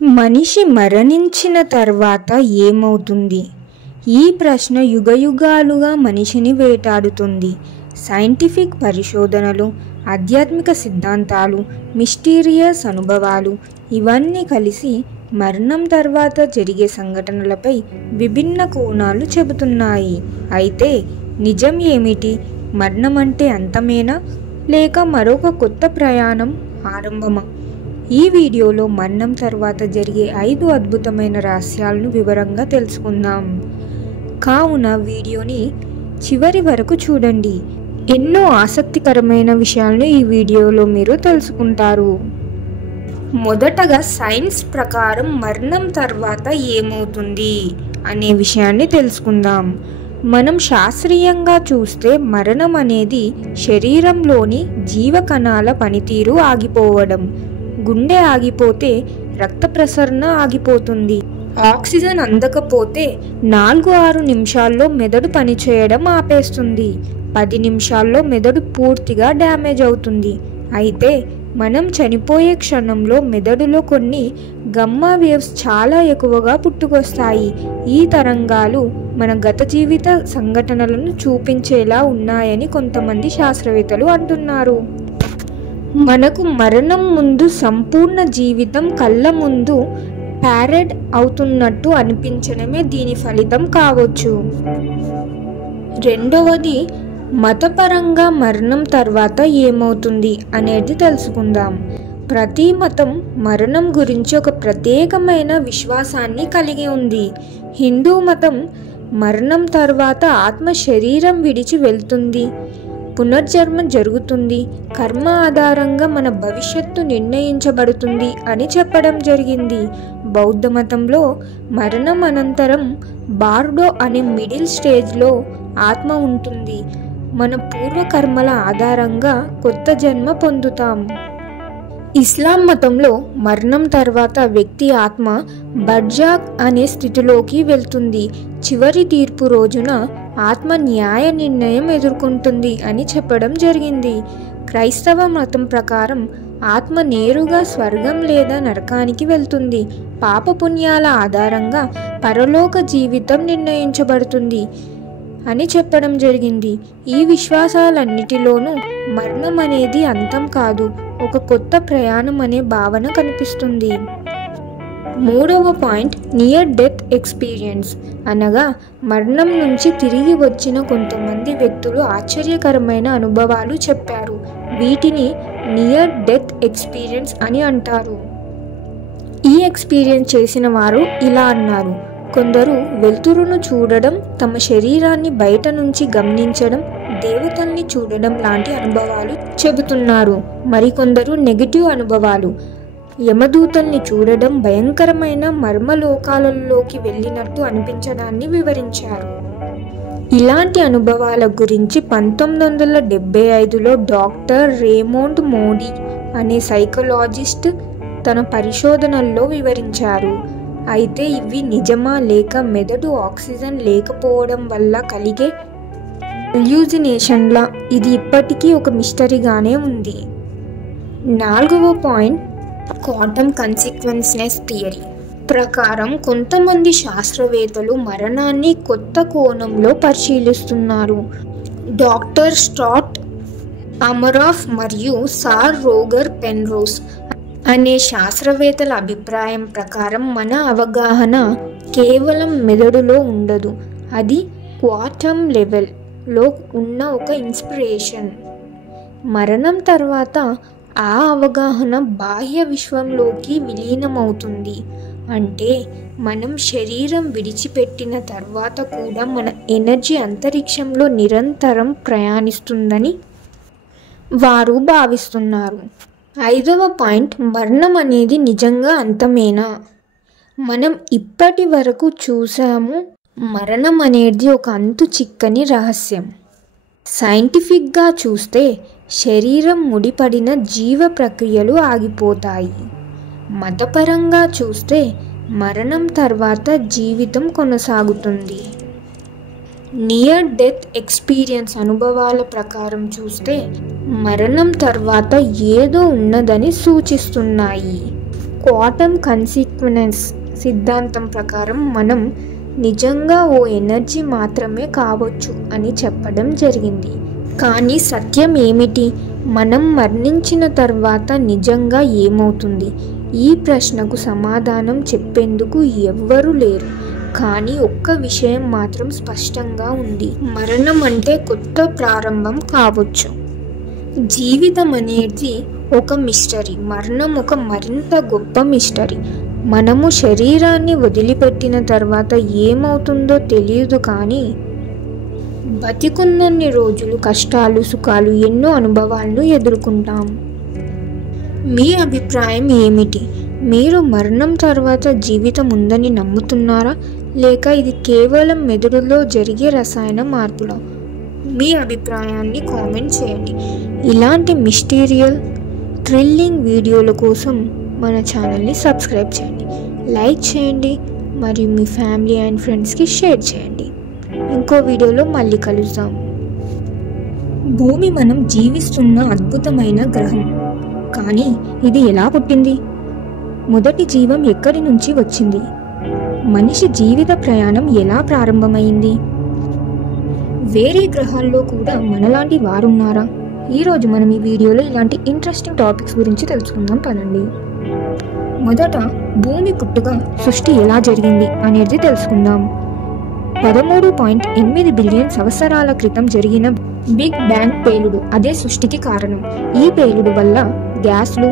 మనిషి మరణించిన తర్వాత ఏమవుతుంది? ఈ ప్రశ్న యుగయుగాలుగా మనిషిని వేటాడుతుంది. సైంటిఫిక్ పరిశోధనలు, ఆధ్యాత్మిక సిద్ధాంతాలు, మిస్టీరియస్ అనుభవాలు ఇవన్నీ కలిసి మరణం తర్వాత జరిగే సంఘటనలపై విభిన్న కోణాలు చెబుతున్నాయి. అయితే నిజం ఏమిటి? మరణం అంటే అంతమేనా, లేక మరొక కొత్త ప్రయాణం ఆరంభమా? ఈ వీడియోలో మరణం తర్వాత జరిగే 5 అద్భుతమైన రహస్యాలను వివరంగా తెలుసుకుందాం. కావున వీడియోని చివరి వరకు చూడండి. ఎన్నో ఆసక్తికరమైన విషయాలను ఈ వీడియోలో మీరు తెలుసుకుంటారు. మొదటగా సైన్స్ ప్రకారం మరణం తర్వాత ఏమవుతుంది అనే విషయాన్ని తెలుసుకుందాం. మనం శాస్త్రీయంగా చూస్తే మరణం అనేది శరీరంలోని జీవకణాల పనితీరు ఆగిపోవడం. గుండె ఆగిపోతే రక్త ప్రసరణ ఆగిపోతుంది. ఆక్సిజన్ అందకపోతే 4-6 నిమిషాల్లో మెదడు పనిచేయడం ఆపేస్తుంది. 10 నిమిషాల్లో మెదడు పూర్తిగా డ్యామేజ్ అవుతుంది. అయితే మనం చనిపోయే క్షణంలో మెదడులో కొన్ని గమ్మా వేవ్స్ చాలా ఎక్కువగా పుట్టుకొస్తాయి. ఈ తరంగాలు మన గత జీవిత సంఘటనలను చూపించేలా ఉన్నాయని కొంతమంది శాస్త్రవేత్తలు అంటున్నారు. మనకు మరణం ముందు సంపూర్ణ జీవితం కళ్ళ ముందు ప్యారెడ్ అవుతున్నట్టు అనిపించడమే దీని ఫలితం కావచ్చు. రెండవది, మతపరంగా మరణం తర్వాత ఏమవుతుంది అనేది తెలుసుకుందాం. ప్రతి మతం మరణం గురించి ఒక ప్రత్యేకమైన విశ్వాసాన్ని కలిగి ఉంది. హిందూ మతం మరణం తర్వాత ఆత్మ శరీరం విడిచి వెళ్తుంది, పునర్జన్మ జరుగుతుంది, కర్మ ఆధారంగా మన భవిష్యత్తు నిర్ణయించబడుతుంది అని చెప్పడం జరిగింది. బౌద్ధ మతంలో మరణం అనంతరం బార్డో అనే మిడిల్ స్టేజ్లో ఆత్మ ఉంటుంది. మన పూర్వకర్మల ఆధారంగా కొత్త జన్మ పొందుతాం. ఇస్లాం మతంలో మరణం తర్వాత వ్యక్తి ఆత్మ బర్జాక్ అనే స్థితిలోకి వెళ్తుంది. చివరి తీర్పు రోజున ఆత్మ న్యాయ నిర్ణయం ఎదుర్కొంటుంది అని చెప్పడం జరిగింది. క్రైస్తవ మతం ప్రకారం ఆత్మ నేరుగా స్వర్గం లేదా నరకానికి వెళ్తుంది. పాపపుణ్యాల ఆధారంగా పరలోక జీవితం నిర్ణయించబడుతుంది అని చెప్పడం జరిగింది. ఈ విశ్వాసాలన్నిటిలోనూ మరణం అనేది అంతం కాదు, ఒక కొత్త ప్రయాణం అనే భావన కనిపిస్తుంది. మూడవ పాయింట్, నియర్ డెత్ ఎక్స్పీరియన్స్ అనగా మరణం నుంచి తిరిగి వచ్చిన కొంతమంది వ్యక్తులు ఆశ్చర్యకరమైన అనుభవాలు చెప్పారు. వీటిని నియర్ డెత్ ఎక్స్పీరియన్స్ అని అంటారు. ఈ ఎక్స్పీరియన్స్ చేసిన వారు ఇలా అన్నారు: కొందరు వెలుతురును చూడడం, తమ శరీరాన్ని బయట నుంచి గమనించడం, దేవతల్ని చూడడం లాంటి అనుభవాలు చెబుతున్నారు. మరికొందరు నెగిటివ్ అనుభవాలు, యమదూతల్ని చూడడం, భయంకరమైన మర్మలోకాలలోకి వెళ్ళినట్టు అనిపించడాన్ని వివరించారు. ఇలాంటి అనుభవాల గురించి 1975లో డాక్టర్ రేమోండ్ మోడీ అనే సైకలాజిస్ట్ తన పరిశోధనల్లో వివరించారు. అయితే ఇవి నిజమా, లేక మెదడు ఆక్సిజన్ లేకపోవడం వల్ల కలిగే హల్యూజినేషన్లా, ఇది ఇప్పటికీ ఒక మిస్టరీగానే ఉంది. 4వ పాయింట్, క్వాంటమ్ కాన్సిక్వెన్సెస్ థియరీ ప్రకారం కొంతమంది శాస్త్రవేత్తలు మరణాన్ని కొత్త కోణంలో పరిశీలిస్తున్నారు. డాక్టర్ స్టాట్ అమరాఫ్ మరియు సార్ రోగర్ పెన్రోస్ అనే శాస్త్రవేత్తల అభిప్రాయం ప్రకారం మన అవగాహన కేవలం మెదడులో ఉండదు, అది క్వాంటమ్ లెవెల్లో ఉన్న ఒక ఇన్స్పిరేషన్. మరణం తర్వాత ఆ అవగాహన బాహ్య విశ్వంలోకి విలీనమవుతుంది. అంటే మనం శరీరం విడిచిపెట్టిన తర్వాత కూడా మన ఎనర్జీ అంతరిక్షంలో నిరంతరం ప్రయాణిస్తుందని వారు భావిస్తున్నారు. 5వ పాయింట్, మరణం అనేది నిజంగా అంతమేనా? మనం ఇప్పటి వరకు చూసాము, మరణం అనేది ఒక అంతు చిక్కని రహస్యం. సైంటిఫిక్గా చూస్తే శరీరం ముడిపడిన జీవ ప్రక్రియలు ఆగిపోతాయి. మతపరంగా చూస్తే మరణం తర్వాత జీవితం కొనసాగుతుంది. నియర్ డెత్ ఎక్స్పీరియన్స్ అనుభవాల ప్రకారం చూస్తే మరణం తర్వాత ఏదో ఉన్నదని సూచిస్తున్నాయి. క్వాంటం కన్సిక్వెన్స్ సిద్ధాంతం ప్రకారం మనం నిజంగా ఓ ఎనర్జీ మాత్రమే కావచ్చు అని చెప్పడం జరిగింది. కానీ సత్యం ఏమిటి? మనం మరణించిన తర్వాత నిజంగా ఏమవుతుంది? ఈ ప్రశ్నకు సమాధానం చెప్పేందుకు ఎవ్వరూ లేరు. కానీ ఒక్క విషయం మాత్రం స్పష్టంగా ఉంది. మరణం అంటే కొత్త ప్రారంభం కావచ్చు. జీవితం అనేది ఒక మిస్టరీ, మరణం ఒక మరింత గొప్ప మిస్టరీ. మనము శరీరాన్ని వదిలిపెట్టిన తర్వాత ఏమవుతుందో తెలియదు, కానీ బతికున్నన్ని రోజులు కష్టాలు, సుఖాలు, ఎన్నో అనుభవాలను ఎదుర్కొంటాం. మీ అభిప్రాయం ఏమిటి? మీరు మరణం తర్వాత జీవితం ఉందని నమ్ముతున్నారా, లేక ఇది కేవలం మెదడులో జరిగే రసాయన మార్పులా? మీ అభిప్రాయాన్ని కామెంట్ చేయండి. ఇలాంటి మిస్టీరియల్ థ్రిల్లింగ్ వీడియోల కోసం మన ఛానల్ని సబ్స్క్రైబ్ చేయండి, లైక్ చేయండి, మరియు మీ ఫ్యామిలీ అండ్ ఫ్రెండ్స్కి షేర్ చేయండి. ఇంకో వీడియోలో మళ్ళీ కలుద్దాం. భూమి మనం జీవిస్తున్న అద్భుతమైన గ్రహం. కానీ ఇది ఎలా పుట్టింది? మొదటి జీవం ఎక్కడి నుంచి వచ్చింది? మనిషి జీవిత ప్రయాణం ఎలా ప్రారంభమైంది? వేరే గ్రహాల్లో కూడా మనలాంటి వారున్నారా? ఈరోజు మనం ఈ వీడియోలో ఇలాంటి ఇంట్రెస్టింగ్ టాపిక్స్ గురించి తెలుసుకుందాం. పదండి. మొదట భూమి పుట్టుక, సృష్టి ఎలా జరిగింది అనేది తెలుసుకుందాం. 13.8 బిలియన్ సంవత్సరాల క్రితం జరిగిన బిగ్ బ్యాంగ్ పేలుడు అదే సృష్టికి కారణం. ఈ పేలుడు వల్ల గ్యాస్లు,